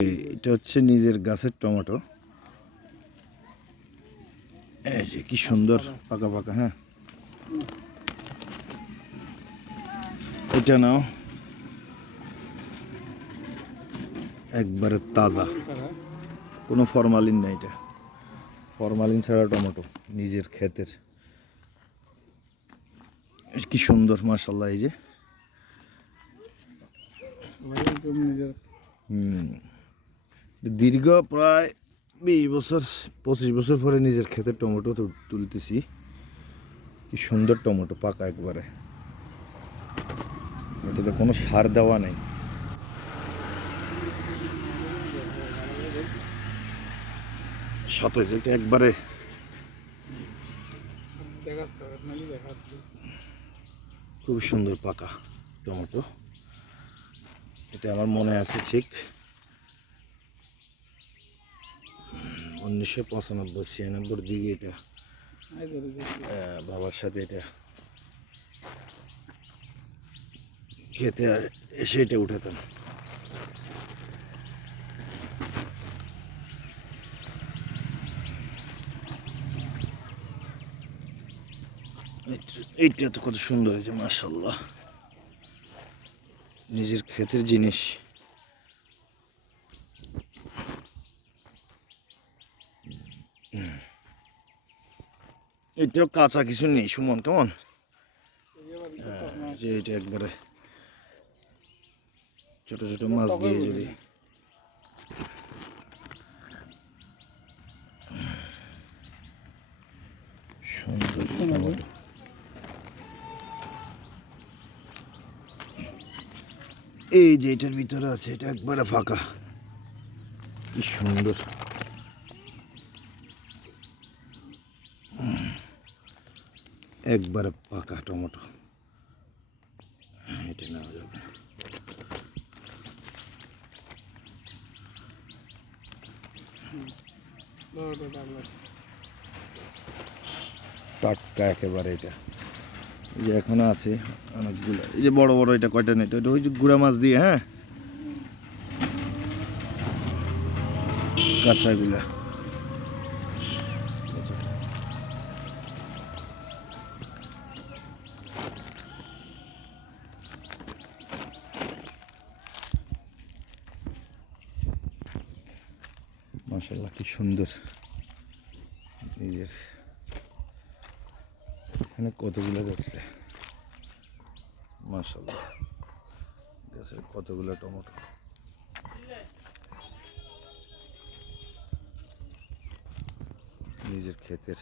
এটা হচ্ছে নিজের গাছের টমেটো। এই যে কি সুন্দর পাকা পাকা। হ্যাঁ, এটা নাও, একবারে তাজা, কোনো ফরমালিন নেই। এটা ফরমালিন ছাড়া টমেটো, নিজের ক্ষেতের। কি সুন্দর মাশাআল্লাহ। এই যে দীর্ঘ প্রায় 20 বছর 25 বছর পরে নিজের ক্ষেতের টমেটো তুলতেছি। কি সুন্দর টমেটো, পাকা একবারে। এটাতে কোনো সার দেওয়া নেই। সতেজ, এটা একবারে খুব সুন্দর পাকা টমেটো। এটা আমার মনে আছে ঠিক 1995-96 দিকে এটা বাবার সাথে এটা খেতে এসে এটা উঠাতাম। এইটা তো কত সুন্দর হয়েছে মাশাআল্লাহ, নিজের ক্ষেতের জিনিস। এটাও কাঁচা কিছু নেই সুমন, কেমন যে এটা একবারে ছোট ছোট মাছ দিয়ে যদি সুন্দর টমেটো। এই যে এটার ভিতরে আছে, এটা একবারে ফাঁকা, কি সুন্দর। একবারে পাকা টমেটো, এটা নেওয়া যাবে। টাটকা একেবারে এটা। এই যে এখনো আছে অনেকগুলো। এই যে বড় বড়, এটা কয়টা নেই, এটা ওই যে গুড়া মাছ দিয়ে। হ্যাঁ, কাঁচাগুলা। মাশাআল্লাহ কি সুন্দর। নিজের এখানে কতগুলো ধরছে মাশাআল্লাহ, গাছের কতগুলো টমেটো। নিজের ক্ষেতের।